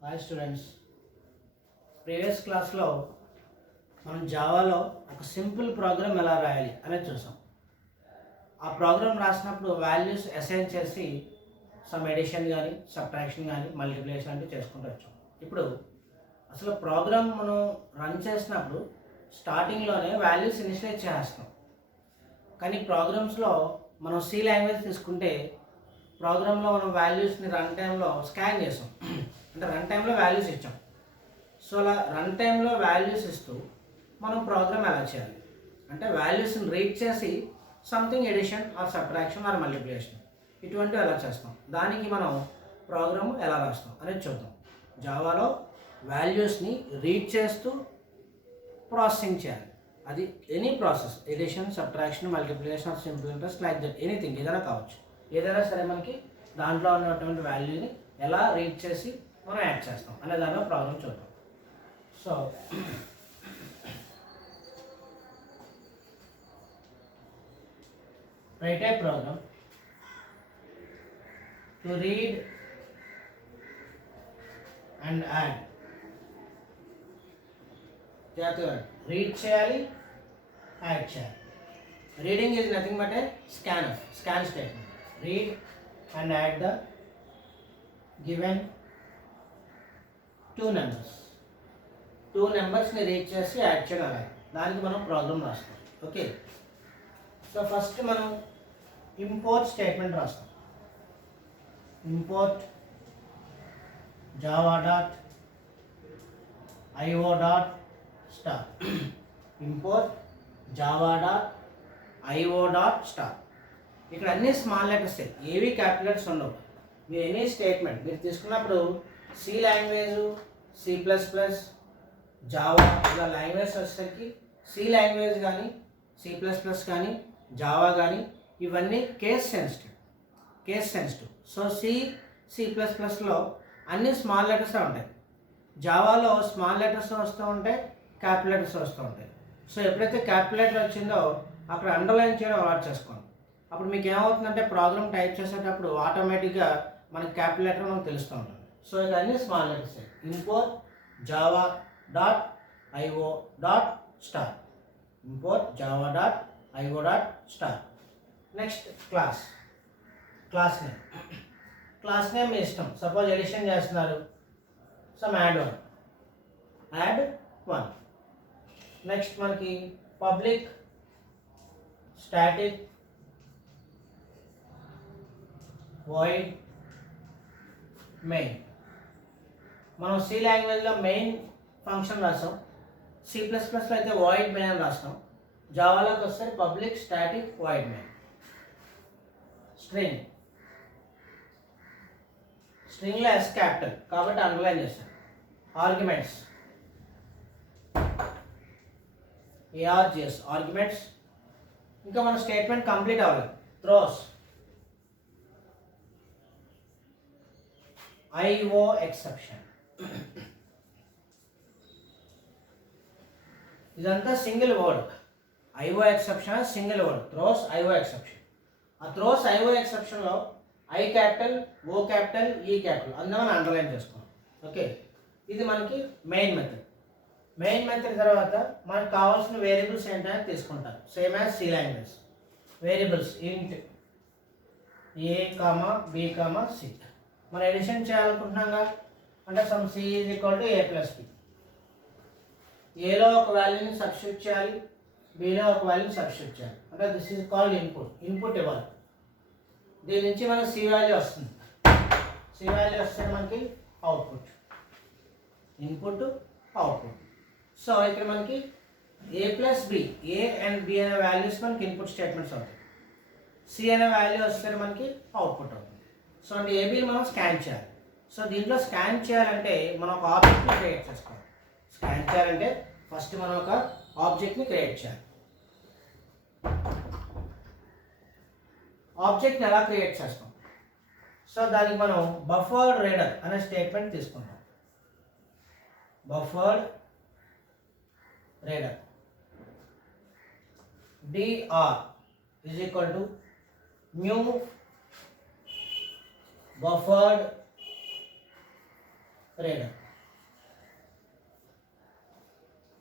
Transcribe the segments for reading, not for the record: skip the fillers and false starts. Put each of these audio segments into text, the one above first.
Hi students, previous క్లాస్లో మనం జావాలో ఒక సింపుల్ ప్రోగ్రామ్ ఎలా రాయాలి అనేది చూసాం. ఆ ప్రోగ్రామ్ రాసినప్పుడు వాల్యూస్ అసైన్ చేసి సమ్ ఎడిషన్ కానీ సబ్ట్రాక్షన్ కానీ మల్టిప్లికేషన్ అంటే చేసుకుంటూ వచ్చాం. ఇప్పుడు అసలు ప్రోగ్రామ్ మనం రన్ చేసినప్పుడు స్టార్టింగ్లోనే వాల్యూస్ ఇనిషియలైజ్ చేస్తాం. కానీ ప్రోగ్రామ్స్లో మనం సి లాంగ్వేజ్ తీసుకుంటే ప్రోగ్రాంలో మనం వాల్యూస్ని రన్ టైంలో స్కాన్ చేసాం, అంటే రన్ టైంలో వాల్యూస్ ఇచ్చాం. సో అలా రన్ టైంలో వాల్యూస్ ఇస్తూ మనం ప్రోగ్రామ్ ఎలా చేయాలి అంటే వాల్యూస్ని రీడ్ చేసి something addition or subtraction or multiplication ఇటువంటివి ఎలా చేస్తాం, దానికి మనం ప్రోగ్రామ్ ఎలా రాస్తాం అనేది చూద్దాం. జావాలో వాల్యూస్ని రీడ్ చేస్తూ ప్రాసెసింగ్ చేయాలి. అది any process, addition, subtraction, multiplication or simple interest like that anything ఏదైనా కావచ్చు. ఏదైనా సరే మనకి దాంట్లో ఉన్నటువంటి వాల్యూని ఎలా రీడ్ చేసి మనం యాడ్ చేస్తాం అనే దానిలో ప్రోగ్రామ్ చూద్దాం. So write a program to read and add. Read చేయాలి, యాడ్ చేయాలి. Reading is nothing but a scan statement. Read and add the given two నెంబర్స్ని రీడ్ చేసి యాడ్ చేయడం అలాగే దానికి మనం ప్రోగ్రామ్ రాస్తాం. ఓకే, సో ఫస్ట్ మనం ఇంపోర్ట్ స్టేట్మెంట్ రాస్తాం. Import Java dot IO dot star. Import Java dot IO dot star. ఇక్కడ అన్ని స్మాల్ లెటర్స్, ఏవి క్యాపిటల్స్ ఉండవు. మీరు ఎనీ స్టేట్మెంట్ మీరు తీసుకున్నప్పుడు C language, C plus plus, Java ఇలా లాంగ్వేజ్ వచ్చేసరికి సి లాంగ్వేజ్ కానీ సి ప్లస్ ప్లస్ కానీ జావా కానీ ఇవన్నీ case sensitive. So C plus ప్లస్లో అన్ని స్మాల్ లెటర్స్ ఉంటాయి. జావాలో స్మాల్ లెటర్స్ వస్తూ ఉంటాయి, క్యాపిటల్ లెటర్స్ వస్తూ ఉంటాయి. సో ఎప్పుడైతే క్యాపిటల్ లెటర్ వచ్చిందో అక్కడ అండర్లైన్ చేయడం అలవాటు చేసుకోండి. అప్పుడు మీకు ఏమవుతుందంటే ప్రోగ్రామ్ టైప్ చేసేటప్పుడు ఆటోమేటిక్గా మనకి క్యాపిటల్ లెటర్ మనకు తెలుస్తూ ఉంటుంది. సో ఇది అన్ని small letters. Import Java dot IO dot star. Import Java dot IO dot star. Next class name మీ ఇష్టం. సపోజ్ ఎడిషన్ చేస్తున్నారు, సమ్ యాడ్ వన్. నెక్స్ట్ మనకి పబ్లిక్ స్టాటిక్ వాయిడ్ మెయిన్. మనం సి లాంగ్వేజ్లో మెయిన్ ఫంక్షన్ రాస్తాం, C plus ప్లస్లో అయితే void main అని రాస్తాం. జావాలోకి వస్తే పబ్లిక్ స్టాటిక్ వాయిడ్ మెయిన్. స్ట్రింగ్లో ఎస్ క్యాపిటల్ కాబట్టి అండర్లైన్ చేస్తాం. Arguments arguments. ఇంకా మన స్టేట్మెంట్ కంప్లీట్ అవ్వాలి. Throws IO exception. ఇదంతా single word. IO exception single word. Throws IO exception. ఆ త్రోస్ ఐఓ ఎక్సెప్షన్లో I capital, O capital, E capital అందరం అండర్లైన్ చేసుకోవాలి. ఓకే, ఇది మనకి మెయిన్ మెథడ్ తర్వాత మనకు కావాల్సిన వేరియబుల్స్ ఏంటనే తీసుకుంటారు. Same as C language. Variables int a comma B comma c. మనం ఎడిషన్ చేయాలనుకుంటున్నాగా అంటే sum C is equal to a plus b. ఏలో ఒక వాల్యూని సబ్స్టిట్యూట్ చేయాలి, బిలో ఒక వాల్యూని సబ్స్టిట్యూట్ చేయాలి. అంటే దిస్ ఈజ్ కాల్డ్ ఇన్పుట్ ఇవ్వాలి. దీని నుంచి మనకి సి వాల్యూ వస్తుంది. సి వాల్యూ వస్తే మనకి అవుట్పుట్, ఇన్పుట్ అవుట్పుట్. సో ఇక్కడ మనకి A plus B, A and B అనే వాల్యూస్ మనకి ఇన్పుట్ స్టేట్మెంట్స్ అవుతాయి. సి అనే వాల్యూ వస్తే మనకి అవుట్పుట్ అవుతుంది. సో అంటే ఏబీని మనం స్కాన్ చేయాలి. సో దీంట్లో స్కాన్ చేయాలంటే మనం ఒక ఆబ్జెక్ట్ని క్రియేట్ చేసుకోవాలి. స్కాన్ చేయాలంటే ఫస్ట్ మనం ఒక ఆబ్జెక్ట్ని క్రియేట్ చేయాలి. ఆబ్జెక్ట్ని ఎలా క్రియేట్ చేస్తాం? సో దానికి మనం బఫర్డ్ రీడర్ అనే స్టేట్మెంట్ తీసుకుంటాం. Buffered reader dr is equal to new buffered reader.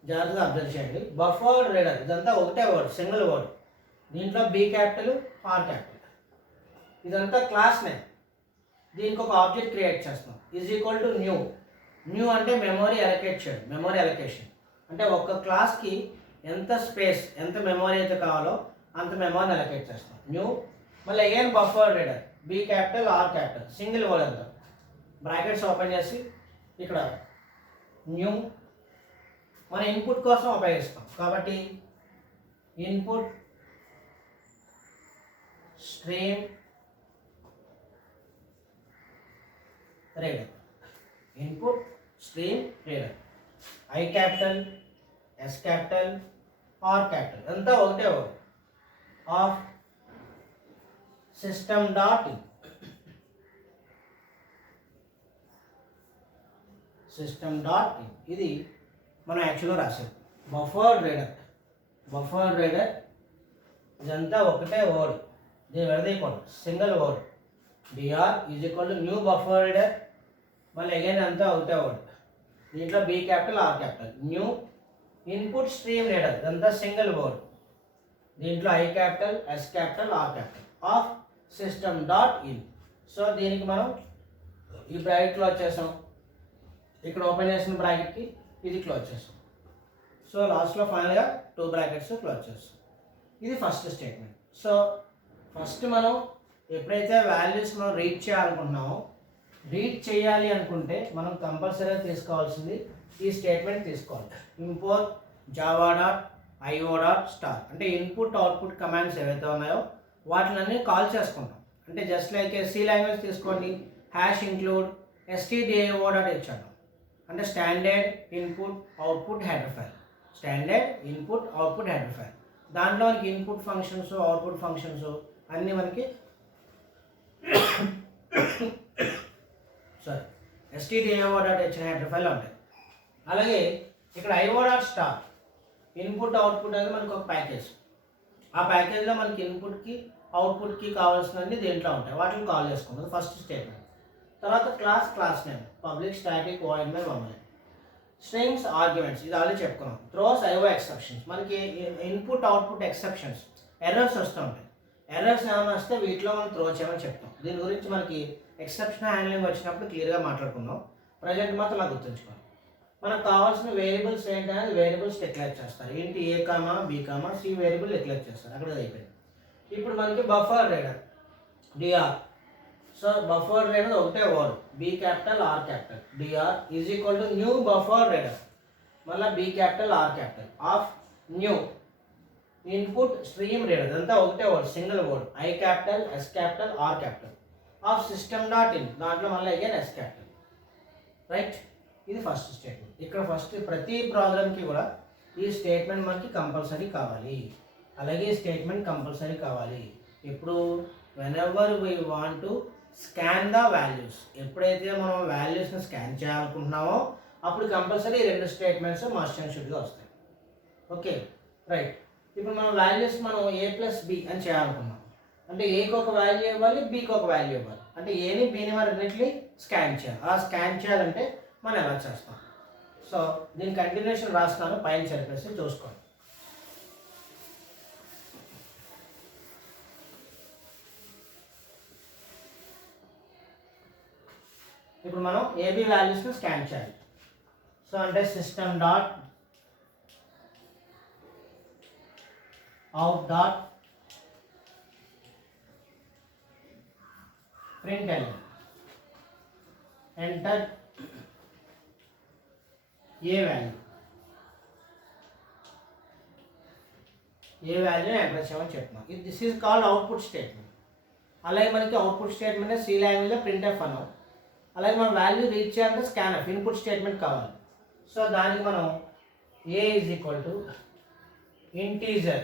జాగ్రత్తగా అబ్జర్వ్ చేయండి. బఫర్డ్ రీడర్ ఇదంతా ఒకటే వర్డ్, సింగిల్ వర్డ్. దీంట్లో బి క్యాపిటల్, ఆర్ క్యాపిటల్. ఇదంతా క్లాస్ నేమ్. దీనికి ఒక ఆబ్జెక్ట్ క్రియేట్ చేస్తాం. Is equal to new. New అంటే మెమొరీ అలొకేట్ చేయడం, మెమొరీ అలొకేషన్. అంటే ఒక్క క్లాస్కి ఎంత స్పేస్, ఎంత మెమొరీ అయితే కావాలో అంత మెమొరీని అలొకేట్ చేస్తాం. న్యూ. మళ్ళీ again buffered reader, B capital, R capital, single word అంతా. బ్రాకెట్స్ ఓపెన్ చేసి ఇక్కడ న్యూ మన ఇన్పుట్ కోసం ఉపయోగిస్తాం కాబట్టి input stream reader. Input stream reader. I capital, S capital, R capital అంతా ఒకటే word. Of system dot in. System dot in ఇది మనం యాక్చువల్గా రాసాం. Buffered reader. బఫర్డ్ రీడర్ ఇదంతా ఒకటే వర్డ్. దీని విడదీయకూడదు, single word. DR is equal to new buffered reader. మళ్ళీ అగైన్ అంతా ఒకటే వర్డ్. దీంట్లో B capital, R capital. New input stream reader ఇదంతా సింగిల్ వర్డ్. దీంట్లో I capital, S capital, R capital. Of system dot in. So దీనికి మనం ఈ bracket close చేసాం. ఇక్కడ ఓపెన్ చేసిన బ్రాకెట్కి ఇది క్లోజ్ చేస్తాం. సో లాస్ట్లో ఫైనల్గా 2 బ్రాకెట్స్ క్లోజ్ చేస్తాం. ఇది ఫస్ట్ స్టేట్మెంట్. సో ఫస్ట్ మనం ఎప్పుడైతే వాల్యూస్ మనం రీడ్ చేయాలనుకుంటున్నామో, రీడ్ చేయాలి అనుకుంటే మనం కంపల్సరీగా తీసుకోవాల్సింది ఈ స్టేట్మెంట్ తీసుకోవాలి. Import Java dot IO dot star. అంటే ఇన్పుట్ అవుట్పుట్ కమాండ్స్ ఏవైతే ఉన్నాయో వాటిని కాల్ చేసుకుంటాం. అంటే జస్ట్ లైక్ సి లాంగ్వేజ్ తీసుకోండి, hash include stdio dot H అంటాం. అంటే standard input output header file. Standard input output header file. దాంట్లో మనకి ఇన్పుట్ ఫంక్షన్స్, అవుట్పుట్ ఫంక్షన్స్ అన్నీ మనకి stdio dot H header file ఉంటాయి. అలాగే ఇక్కడ IO dot star input output అనేది మనకు ఒక ప్యాకేజ్. ఆ ప్యాకేజ్లో మనకి ఇన్పుట్కి అవుట్పుట్కి కావాల్సినవన్నీ దీంట్లో ఉంటాయి. వాటిని కాల్ చేసుకుంటుంది ఫస్ట్ స్టేట్మెంట్. తర్వాత class name public static void main మమ్మల్ని. స్ట్రింగ్స్ ఆర్గ్యుమెంట్స్ ఇది ఆల్రెడీ చెప్పుకున్నాం. త్రోస్ ఐఓ ఎక్సెప్షన్స్ మనకి ఇన్పుట్ అవుట్పుట్ ఎక్సెప్షన్స్ ఎర్రర్స్ వస్తూ ఉంటాయి. ఎర్రర్స్ ఏమైనా వస్తే వీటిలో మనం త్రో చేయమని చెప్తాం. దీని గురించి మనకి ఎక్సెప్షన్ హ్యాండ్లింగ్ వచ్చినప్పుడు క్లియర్గా మాట్లాడుకుందాం. ప్రజెంట్ మాత్రం అలా గుర్తుంచుకోండి. మనకు కావాల్సిన వేరియబుల్స్ ఏంటనేది వేరియబుల్స్ డిక్లేర్ చేస్తారు. ఏంటి A comma B comma C variable declare చేస్తారు. అక్కడ అయిపోయింది. ఇప్పుడు మనకి buffer reader DR. So buffer reader ఒకటే word, B capital, R capital. DR is equal to new buffer reader. మళ్ళీ B capital, R capital. Of new input stream reader ఇదంతా ఒకటే word, single word. I capital, S capital, R capital. Of system dot in దాంట్లో మళ్ళీ again S capital. Right. ఇది first statement. ఇక్కడ first ప్రతి ప్రోగ్రామ్కి కూడా ఈ స్టేట్మెంట్ మనకి కంపల్సరీ కావాలి. అలాగే ఈ స్టేట్మెంట్ కంపల్సరీ కావాలి. ఇప్పుడు whenever we want to scan the values, ఎప్పుడైతే మనం వాల్యూస్ని స్కాన్ చేయాలనుకుంటున్నామో అప్పుడు కంపల్సరీ 2 స్టేట్మెంట్స్ మస్ట్ అండ్ షుడ్గా వస్తాయి. Okay right. ఇప్పుడు మనం వాల్యూస్ మనం ఏ ప్లస్ బి అని చేయాలనుకున్నాం. అంటే ఏకి ఒక వాల్యూ ఇవ్వాలి, బికి ఒక వాల్యూ ఇవ్వాలి. అంటే ఏని బిని మనం రెండింటిని స్కాన్ చేయాలి. అలా స్కాన్ చేయాలంటే మనం ఎలా చేస్తాం? సో దీని కంటిన్యూషన్ రాస్తాను, పైన చెప్పేసి చూసుకోండి. ఇప్పుడు మనం ఏబి వాల్యూస్ని స్కాన్ చేయాలి. సో అంటే system dot out dot println enter A value enter చేయమని చెప్తున్నాం. This is called output statement. అలాగే మనకి అవుట్పుట్ స్టేట్మెంట్ సి లాంగ్వేజ్లో ప్రింట్ఎఫ్ అన్నాం. అలాగే మనం వాల్యూ రీచ్ చేయాలంటే స్కాన్ఎఫ్ ఇన్పుట్ స్టేట్మెంట్ కావాలి. సో దానికి మనం A is equal to integer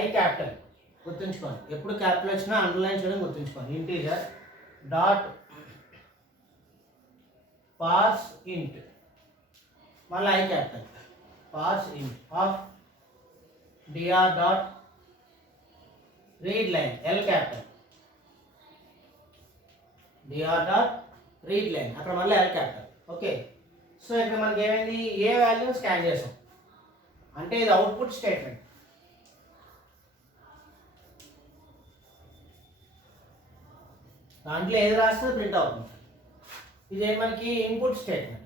I capital గుర్తుంచుకోండి. ఎప్పుడు క్యాపిటల్ వచ్చినా అండర్లైన్ చేయడం గుర్తుంచుకోండి. ఇంటీజర్ డాట్ పార్స్ ఇంట్ మళ్ళీ I capital parse int of DR dot read line L capital DR dot read line, అక్కడ మళ్ళీ ఎల్ క్యాపిటల్. ఓకే, సో ఇక్కడ మనకి ఏమైంది, ఏ వాల్యూ స్కాన్ చేసాం అంటే ఇది అవుట్పుట్ స్టేట్మెంట్. దాంట్లో ఏది రాస్తే ప్రింట్ అవుతుంది. ఇదే మనకి ఇన్పుట్ స్టేట్మెంట్.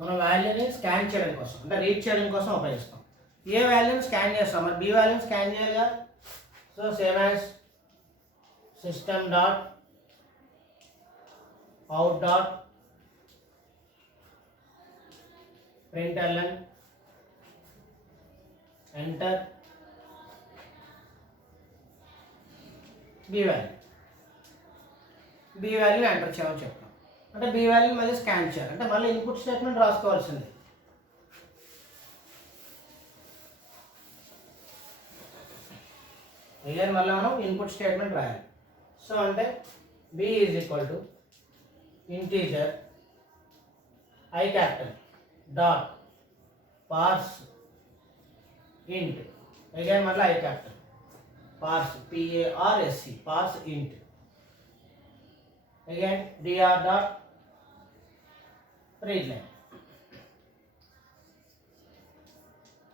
మనం వాల్యూని స్కాన్ చేయడం కోసం అంటే రీడ్ చేయడం కోసం ఉపయోగిస్తాం. ఏ వాల్యూని స్కాన్ చేస్తాం, మరి బి వాల్యూని స్కాన్ చేయాలి కదా. So same as system dot out dot println enter b value. B value enter చేయమని చెప్తాం. అంటే బి వాల్యూ మళ్ళీ స్కాన్ చేయాలి అంటే మళ్ళీ ఇన్పుట్ స్టేట్మెంట్ రాసుకోవాల్సింది. again మళ్ళీ మనం ఇన్పుట్ స్టేట్మెంట్ రాయాలి. సో అంటే b is equal to integer I capital dot parse int, again మళ్ళీ I capital parse PARSE parse int, again dr dot read line.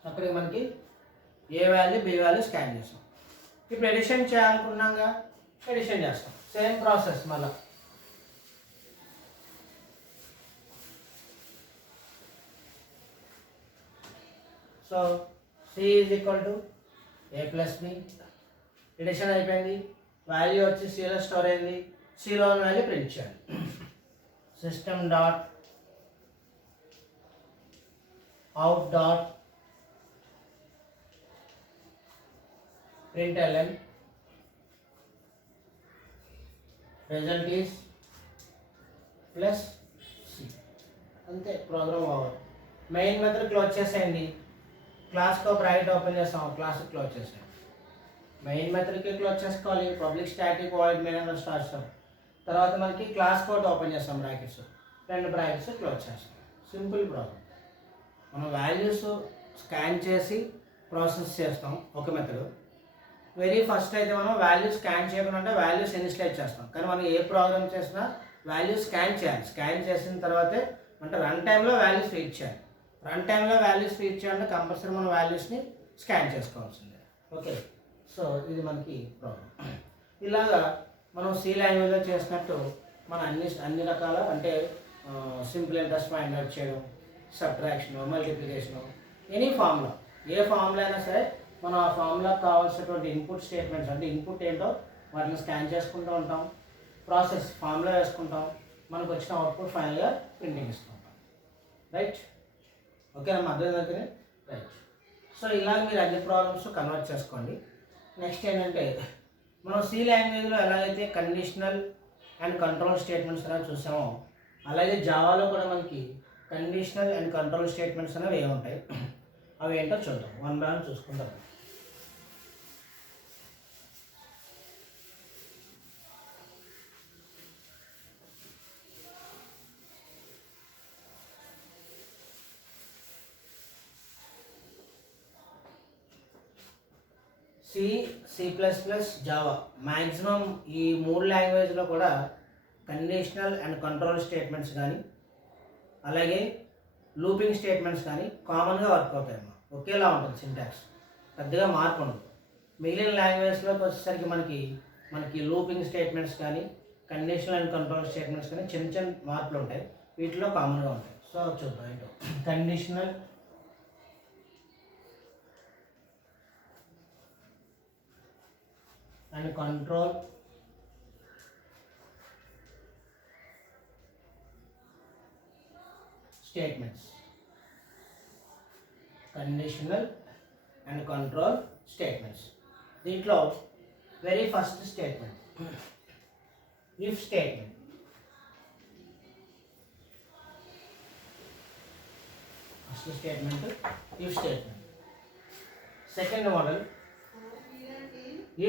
అక్కడికి మనకి a value b value scan చేస్తాం. ఇప్పుడు addition చేయాలనుకున్నాగా addition చేస్తాం. Same process మళ్ళీ. So c is equal to a plus b, addition అయిపోయింది. Value వచ్చి సిలో స్టోర్ అయింది. సిలో ఉన్న వాల్యూ ప్రింట్ చేయాలి. System dot out dot println result is plus C. అంతే, program over. Main method close చేసేయండి. క్లాస్కి ఒక బ్రాకెట్ ఓపెన్ చేస్తాం, క్లాస్కి క్లోజ్ చేసాం. మెయిన్ మెథడ్కి క్లోజ్ చేసుకోవాలి. పబ్లిక్ స్టాటిక్ వాయిడ్ మెయిన్ అని స్టార్ట్ చేస్తాం. తర్వాత మనకి క్లాస్ కోడ్ ఓపెన్ చేస్తాం, బ్రాకెట్స్ 2 బ్రాకెట్స్ క్లోజ్ చేస్తాం. Simple program. మనం వాల్యూస్ స్కాన్ చేసి ప్రాసెస్ చేస్తాం ఒక మెథడ్. వెరీ ఫస్ట్ అయితే మనం వాల్యూ స్కాన్ చేయకుండా అంటే వాల్యూస్ ఇనిషియలైజ్ చేస్తాం. కానీ మనం ఏ ప్రోగ్రామ్ చేసినా వాల్యూ స్కాన్ చేయాలి. స్కాన్ చేసిన తర్వాతే అంటే రన్ టైంలో వాల్యూస్ రీడ్ చేయాలి. రన్ టైంలో వాల్యూస్ రీడ్ చేయాలంటే కంపల్సరీ మనం వాల్యూస్ని స్కాన్ చేసుకోవాల్సిందే. ఓకే, సో ఇది మనకి ప్రోగ్రామ్. ఇలాగా మనం సి లాంగ్వేజ్లో చేసినట్టు మనం అన్ని రకాల అంటే సింపుల్ ఇంట్రెస్ట్ ఫైండ్ అవుట్ చేయడం, సబ్ట్రాక్షన్, మల్టిప్లికేషన్, ఎనీ ఫార్ములా, ఏ ఫార్ములా అయినా సరే మనం ఆ ఫార్ములాకి కావాల్సినటువంటి ఇన్పుట్ స్టేట్మెంట్స్ అంటే ఇన్పుట్ ఏంటో వాటిని స్కాన్ చేసుకుంటూ ఉంటాం. ప్రాసెస్ ఫార్ములా వేసుకుంటాం. మనకు వచ్చిన అవుట్పుట్ ఫైనల్గా ప్రింటింగ్ ఇస్తుంటాం. రైట్, ఓకే అమ్మ, అర్థమైంది. రైట్, సో ఇలా మీరు అన్ని ప్రాబ్లమ్స్ కన్వర్ట్ చేసుకోండి. నెక్స్ట్ ఏంటంటే మనం సి లాంగ్వేజ్లో ఎలాగైతే కండిషనల్ అండ్ కంట్రోల్ స్టేట్మెంట్స్ అనేవి చూసామో అలాగే జావాలో కూడా మనకి కండిషనల్ అండ్ కంట్రోల్ స్టేట్మెంట్స్ అనేవి ఏముంటాయి, అవి ఏంటో చూద్దాం. వన్ బై వన్ చూసుకుంటాం. సి, C++, జావా, మ్యాక్సిమం ఈ 3 లాంగ్వేజ్లో కూడా కండిషనల్ అండ్ కంట్రోల్ స్టేట్మెంట్స్ కానీ అలాగే లూపింగ్ స్టేట్మెంట్స్ కానీ కామన్గా వర్క్ అవుతాయమ్మా. ఒకేలా ఉంటుంది సింటాక్స్, పెద్దగా మార్పు ఉండదు. మిగిలిన లాంగ్వేజ్లోకి వచ్చేసరికి మనకి లూపింగ్ స్టేట్మెంట్స్ కానీ కండిషనల్ అండ్ కంట్రోల్ స్టేట్మెంట్స్ కానీ చిన్న చిన్న మార్పులు ఉంటాయి. వీటిలో కామన్గా ఉంటాయి. సో చూద్దాం ఏంటో. Conditional and control statements. Conditional and control statements. దీంట్లో very first statement if statement. First statement if statement. Second model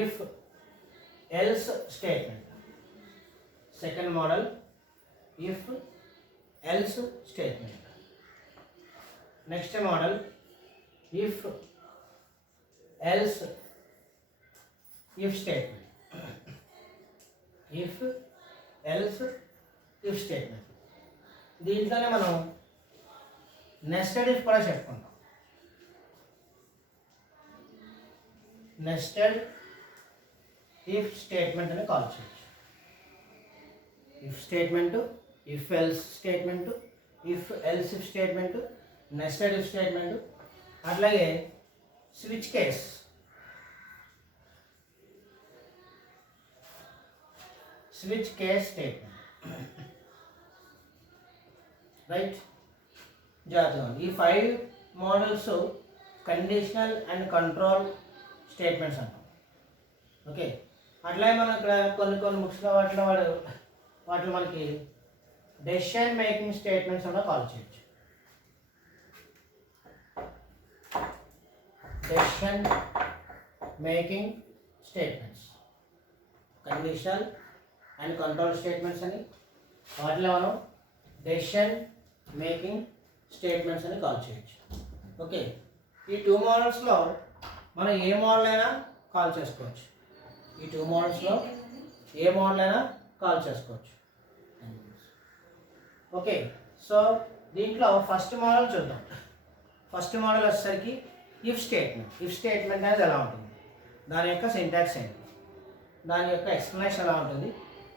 if else statement. Second model if else statement. Next model if else if statement. If else if statement. దీంట్లోనే మనం nested if కూడా చెప్పుకుంటాం. Nested if statement అని call చేయొచ్చు. If statement, if else statement, if else if statement, nested if statement, అట్లాగే switch case, switch case statement. Right, జాగ్రత్తగా ఈ 5 models conditional and control statements అంటాం. ఓకే, అట్లాగే మనం ఇక్కడ కొన్ని బుక్స్లో వాటిలో మనకి డెసిషన్ మేకింగ్ స్టేట్మెంట్స్ కూడా కాల్ చేయొచ్చు. Decision making statements, conditional and control statements అని, వాటిలో మనం డెసిషన్ మేకింగ్ స్టేట్మెంట్స్ అని కాల్ చేయొచ్చు. ఓకే, ఈ 2 మోడల్స్లో మనం ఏ మోడల్ అయినా కాల్ చేసుకోవచ్చు. ఈ 2 మోడల్స్లో ఏ మోడల్ అయినా కాల్ చేసుకోవచ్చు. ఓకే, సో దీంట్లో ఫస్ట్ మోడల్ చూద్దాం. ఫస్ట్ మోడల్ వచ్చేసరికి ఇఫ్ స్టేట్మెంట్. ఇఫ్ స్టేట్మెంట్ అనేది ఎలా ఉంటుంది, దాని యొక్క సింటాక్స్ ఏంటి, దాని యొక్క ఎక్స్ప్లెనేషన్ ఎలా ఉంటుంది,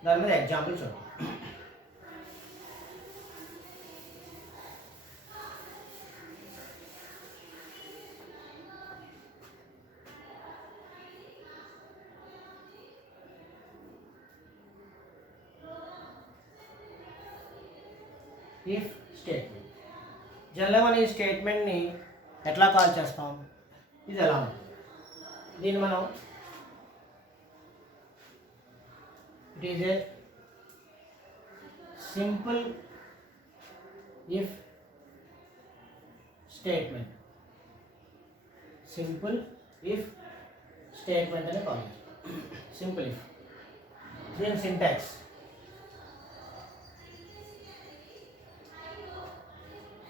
దాని మీద ఎగ్జాంపుల్ చూద్దాం. ఇఫ్ స్టేట్మెంట్ జనరల్గా మనం ఈ స్టేట్మెంట్ని ఎట్లా కాల్ చేస్తాం, ఇది ఎలా ఉంటుంది, దీన్ని మనం it is a simple if statement. Simple if statement అని కాల్ చేస్తాం. సింపుల్ ఇఫ్, దీని సింటాక్స్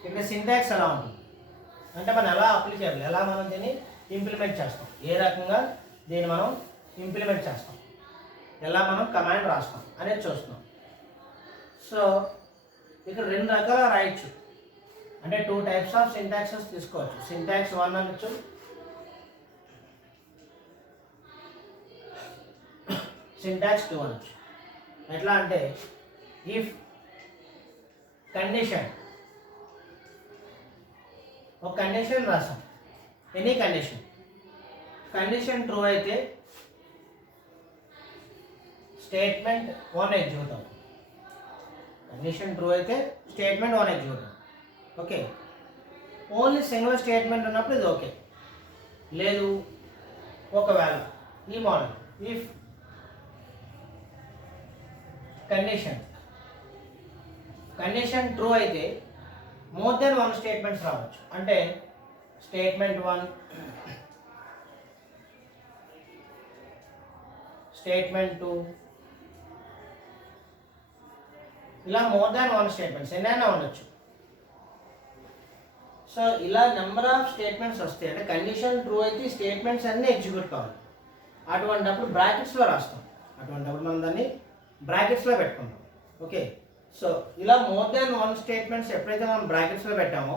ఇక్కడ సింటాక్స్ ఎలా ఉంటుంది అంటే మనం ఎలా అప్లై చేయాలి, ఎలా మనం దీన్ని ఇంప్లిమెంట్ చేస్తాం, ఏ రకంగా దీన్ని మనం ఇంప్లిమెంట్ చేస్తాం, ఎలా మనం కమాండ్ రాస్తాం అనేది చూస్తున్నాం. సో ఇక్కడ 2 రకాల రాయొచ్చు, అంటే 2 టైప్స్ ఆఫ్ సింటాక్సెస్ తీసుకోవచ్చు. సింటాక్స్ 1 అనొచ్చు, సింటాక్స్ 2 అనొచ్చు. ఎట్లా అంటే ఇఫ్ కండిషన్, ఒక కండిషన్ రాసాం, ఎనీ కండిషన్, కండిషన్ ట్రూ అయితే స్టేట్మెంట్ 1 ఎగ్జిక్యూట్ అవుతుంది. కండిషన్ ట్రూ అయితే స్టేట్మెంట్ 1 ఎగ్జిక్యూట్ అవుతుంది. ఓకే, ఓన్లీ సింగిల్ స్టేట్మెంట్ ఉన్నప్పుడు ఇది ఓకే. లేదు, ఒకవేళ ఈ మోడల్ ఇఫ్ కండిషన్ ట్రూ అయితే మోర్ దెన్ 1 స్టేట్మెంట్స్ రావచ్చు. అంటే స్టేట్మెంట్ 1, స్టేట్మెంట్ 2, ఇలా మోర్ దాన్ 1 స్టేట్మెంట్స్ ఎన్నైనా ఉండొచ్చు. సో ఇలా నెంబర్ ఆఫ్ స్టేట్మెంట్స్ వస్తాయి. అంటే కండిషన్ ట్రూ అయితే స్టేట్మెంట్స్ అన్నీ ఎగ్జిక్యూట్ కావాలి. అటువంటిప్పుడు బ్రాకెట్స్లో రాస్తాం, అటువంటిప్పుడు మనం దాన్ని బ్రాకెట్స్లో పెట్టుకుంటాం. ఓకే, సో ఇలా మోర్ దాన్ 1 స్టేట్మెంట్స్ ఎప్పుడైతే మనం బ్రాకెట్స్లో పెట్టామో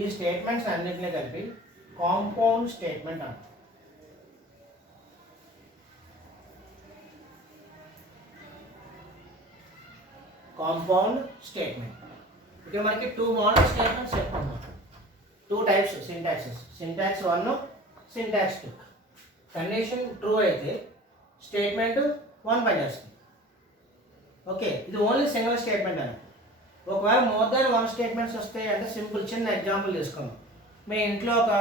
ఈ స్టేట్మెంట్స్ అన్నింటినీ కలిపి కాంపౌండ్ స్టేట్మెంట్ అంటాం. Compound statement. ఇక్కడ మనకి 2 మోడల్ స్టేట్మెంట్స్ చెప్పుకున్నాం, 2 types syntaxes, syntax 1, syntax 2. Condition true అయితే స్టేట్మెంట్ 1 పనిచేస్తుంది. ఓకే, ఇది ఓన్లీ సింగిల్ స్టేట్మెంట్ అని. ఒకవేళ మోర్ దాన్ 1 స్టేట్మెంట్స్ వస్తాయి అంటే సింపుల్ చిన్న ఎగ్జాంపుల్ తీసుకుందాం. మీ ఇంట్లో ఒక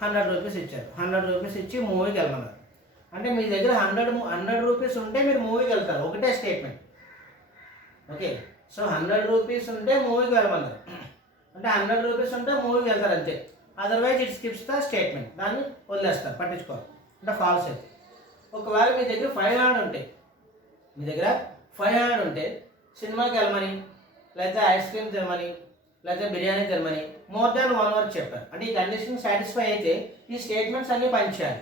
100 రూపీస్ ఇచ్చారు, 100 రూపీస్ ఇచ్చి మూవీకి వెళ్ళమన్నారు. అంటే మీ దగ్గర 100 రూపీస్ ఉంటే మీరు మూవీకి వెళ్తారు, ఒకటే స్టేట్మెంట్. ఓకే, సో 100 రూపీస్ ఉంటే మూవీకి వెళ్ళమన్నారు, అంటే 100 రూపీస్ ఉంటే మూవీకి వెళ్తారు అంతే. Otherwise it skips the statement, దాన్ని వదిలేస్తారు, పట్టించుకోవాలి, అంటే ఫాల్స్ అయితే. ఒకవేళ మీ దగ్గర 500 ఉంటాయి, మీ దగ్గర 500 ఉంటే సినిమాకి వెళ్ళమని, లేకపోతే ఐస్ క్రీమ్ తినమని, లేకపోతే బిర్యానీ తినమని మోర్ దాన్ 1 వరకు చెప్పారు. అంటే ఈ కండిషన్ సాటిస్ఫై అయితే ఈ స్టేట్మెంట్స్ అన్నీ పనిచేయాలి.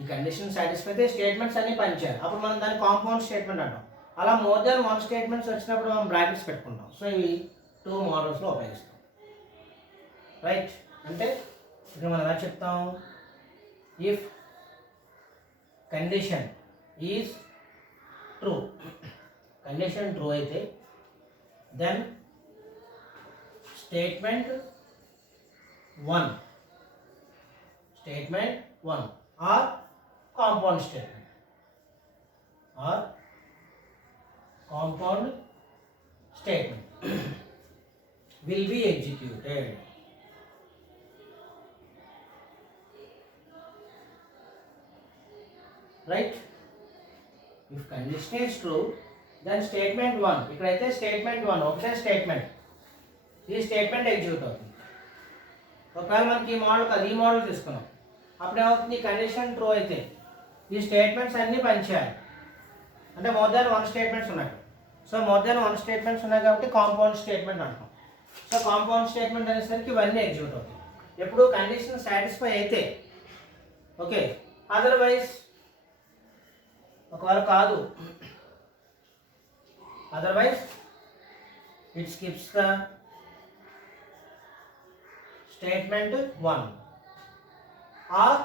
ఈ కండిషన్ సాటిస్ఫై అయితే స్టేట్మెంట్స్ అన్ని పనిచేయాలి, అప్పుడు మనం దాన్ని కాంపౌండ్ స్టేట్మెంట్ అంటాం. అలా మోర్ దాన్ వన్ స్టేట్మెంట్స్ వచ్చినప్పుడు మనం బ్రాకెట్స్ పెట్టుకుంటాం. సో ఇవి 2 మోడల్స్లో ఉపయోగిస్తాం. రైట్, అంటే ఇక్కడ మనం ఎలా చెప్తాం, if condition is true, condition true అయితే then statement 1 or compound statement will be executed. Right? If condition is true, then statement 1, ఇక్కడైతే స్టేట్మెంట్ 1 ఒకటే స్టేట్మెంట్, ఈ స్టేట్మెంట్ ఎగ్జిక్యూట్ అవుతుంది. ఒకవేళ మనకి ఈ మోడల్ కాదు, ఈ మోడల్ తీసుకున్నాం, అప్పుడు ఏమవుతుంది, కండిషన్ ట్రూ అయితే ఈ స్టేట్మెంట్స్ అన్నీ పనిచేయాలి, అంటే మోర్ దాన్ వన్ స్టేట్మెంట్స్ ఉన్నాయి. So more than one statements ఉన్నాయి కాబట్టి కాంపౌండ్ స్టేట్మెంట్ అంటాం. సో కాంపౌండ్ స్టేట్మెంట్ అనేసరికి ఇవన్నీ ఎగ్జిక్యూట్ అవుతాయి ఎప్పుడు కండిషన్ సాటిస్ఫై అయితే. ఓకే, అదర్వైజ్ ఒకవేళ కాదు, otherwise it skips the statement 1 or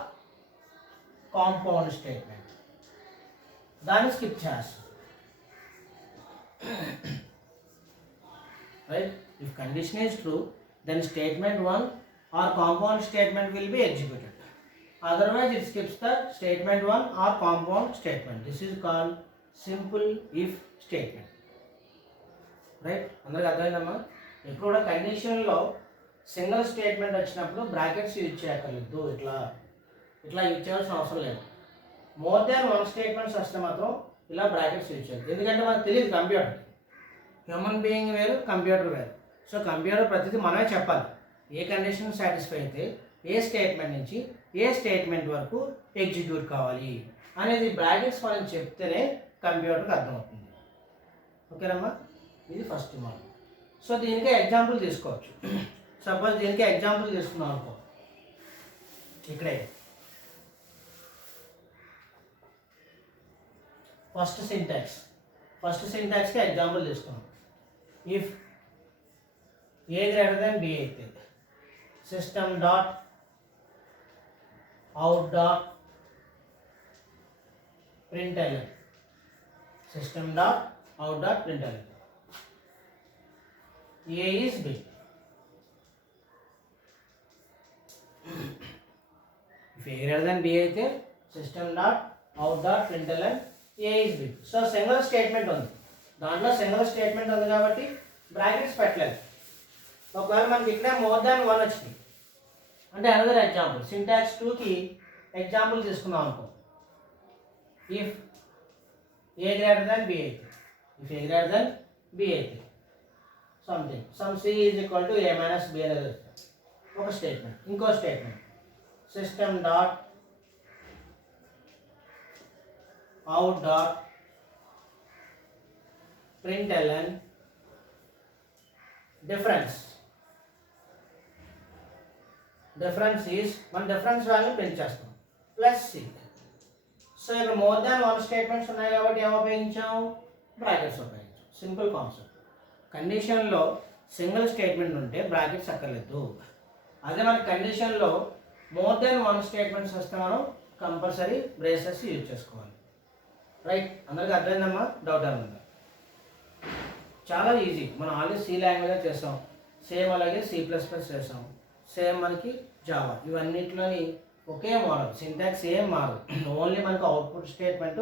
compound statement, దాన్ని స్కిప్ చేస్తాం. Right? If condition is true, then statement 1 or compound statement will be executed. Otherwise, it skips the statement 1 or compound statement. This is called simple if statement. Right? అందరికి అర్థమైందమ్మా? ఇప్పుడు కూడా కండిషన్లో single statement వచ్చినప్పుడు brackets use చేయక్కర్లేదు, ఇట్లా use చేయాల్సిన అవసరం లేదు. మోర్ దాన్ వన్ స్టేట్మెంట్స్ వస్తే మాత్రం ఇలా బ్రాకెట్స్ యూజ్ చేయాలి, ఎందుకంటే మనకు తెలియదు కంప్యూటర్, హ్యూమన్ బీయింగ్ వేరు, కంప్యూటర్ వేరు. సో కంప్యూటర్ ప్రతిదీ మనమే చెప్పాలి, ఏ కండిషన్ సాటిస్ఫై అయితే ఏ స్టేట్మెంట్ నుంచి ఏ స్టేట్మెంట్ వరకు ఎగ్జిక్యూట్ కావాలి అనేది బ్రాకెట్స్ మనం చెప్తేనే కంప్యూటర్కి అర్థమవుతుంది. ఓకేనమ్మా, ఇది ఫస్ట్ మోడల్. సో దీనికి ఎగ్జాంపుల్ తీసుకోవచ్చు. సపోజ్ దీనికి ఎగ్జాంపుల్ తీసుకున్నాం అనుకో, ఇక్కడే ఫస్ట్ సింటాక్స్కి ఎగ్జాంపుల్ తీసుకున్నాం. If A greater then B అయితే system dot out dot println, system dot out dot println, A is B. If A greater than B అయితే system dot out dot println A is B. So single statement ఉంది, దాంట్లో single statement ఉంది కాబట్టి brackets పెట్టలేదు. ఒకవేళ మనకి ఇక్కడ more than 1 వచ్చింది అంటే అనదర్ ఎగ్జాంపుల్, సింటాక్స్ 2కి ఎగ్జాంపుల్ తీసుకుందాం అనుకో. If A greater than B అయితే, if A greater than B అయితే something sum C is equal to A minus B అనేది ఒక స్టేట్మెంట్. ఇంకో statement system dot out dot println difference is మన difference value print చేస్తాం plus C. So ఇక్కడ more than 1 statements ఉన్నాయి కాబట్టి ఏం ఉపయోగించాం, బ్రాకెట్స్ ఉపయోగించాం. Simple concept. కండిషన్లో సింగిల్ స్టేట్మెంట్ ఉంటే బ్రాకెట్స్ అక్కర్లేదు. అదే మన కండిషన్లో మోర్ దాన్ 1 స్టేట్మెంట్స్ వస్తే మనం కంపల్సరీ బ్రేసెస్ యూజ్ చేసుకోవాలి. రైట్, అందరికీ అర్థమైందమ్మా? డౌట్ ఏముందా? చాలా ఈజీ. మనం ఆల్రెడీ సి లాంగ్వేజ్ చేసాం, సేమ్ అలాగే C++ చేసాం, సేమ్ మనకి జావా. ఇవన్నిట్లోని ఒకే మోడల్, సింటాక్స్ ఏం మారదు. ఓన్లీ మనకు అవుట్పుట్ స్టేట్మెంట్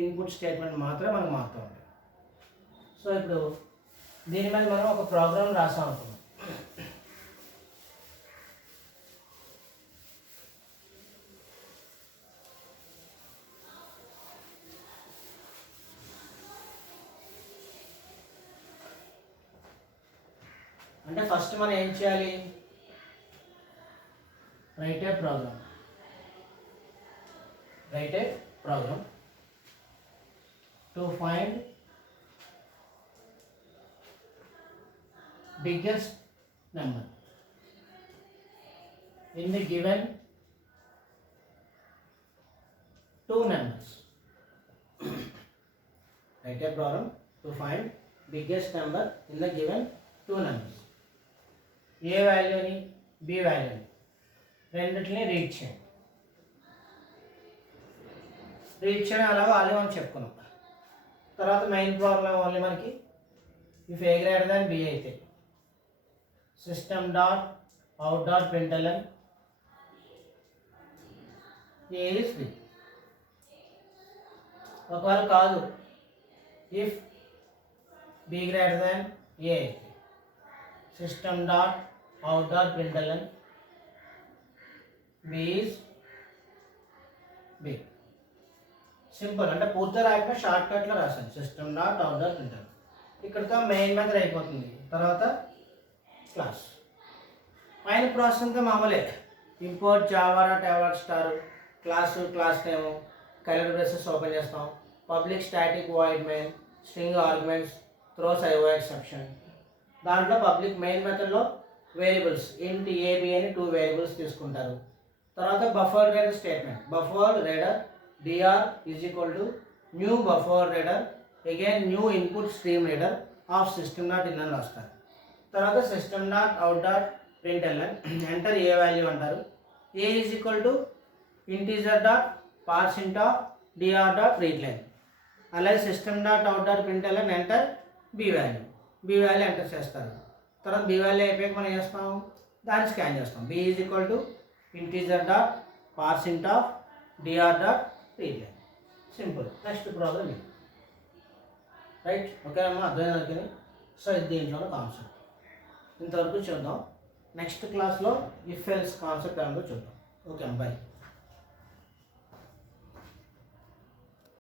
ఇన్పుట్ స్టేట్మెంట్ మాత్రమే మనకు మారుతూ ఉంటాయి. సో ఇప్పుడు దీని మీద మనం ఒక ప్రోగ్రామ్ రాసాం అనుకున్నాం. అంటే ఫస్ట్ మనం ఏం చేయాలి, write a program to find biggest number in the given two numbers. Write a program to find biggest number in the given two numbers. A వాల్యూని B వాల్యూని రెండింటిని రీడ్ చేయండి. రీడ్ చేయడం అలాగే ఆల్రెడీ మనం చెప్పుకున్నాం. తర్వాత మెయిన్ ప్రాబ్లం ఓన్లీ మనకి if A greater than B అయితే system dot out dot println A is B. ఒకవేళ కాదు if B greater than A system dot out dot println B is B. Simple అంటే పూర్తిగా రాయకుండా షార్ట్ కట్లో రాశాను system dot out dot println. ఇక్కడితో main method అయిపోతుంది. తర్వాత క్లాస్ పైన ప్రాసెస్ అంతా మామూలే. Import Java dot award star class name colour braces open చేస్తాం. Public static void main string arguments throws IO exception. దాంట్లో పబ్లిక్ మెయిన్ మెథడ్లో వేరియబుల్స్ ఇంట్ ఏబి అని 2 వేరియబుల్స్ తీసుకుంటారు. తర్వాత buffer reader statement buffer reader dr is equal to new buffer reader again new input stream reader of system dot in అని రాస్తారు. తర్వాత system dot out dot println enter a value అంటారు. a is equal to integer dot parse int of dr dot read line. అలాగే system dot out dot println enter b value enter చేస్తారు. తర్వాత b value అయిపోయాక మనం చేస్తాం దాన్ని scan చేస్తాం. b is equal to integer dot parse int of dr dot read line. Simple. Next problem ఇది. Right okay అమ్మా అర్థమైంది. సో ఇది దీంట్లో కాన్సెప్ట్ ఇంతవరకు చూద్దాం. నెక్స్ట్ క్లాస్లో ఇఫ్ ఎల్స్ కాన్సెప్ట్ ఏంటో చూద్దాం. ఓకే అమ్మా బాయ్.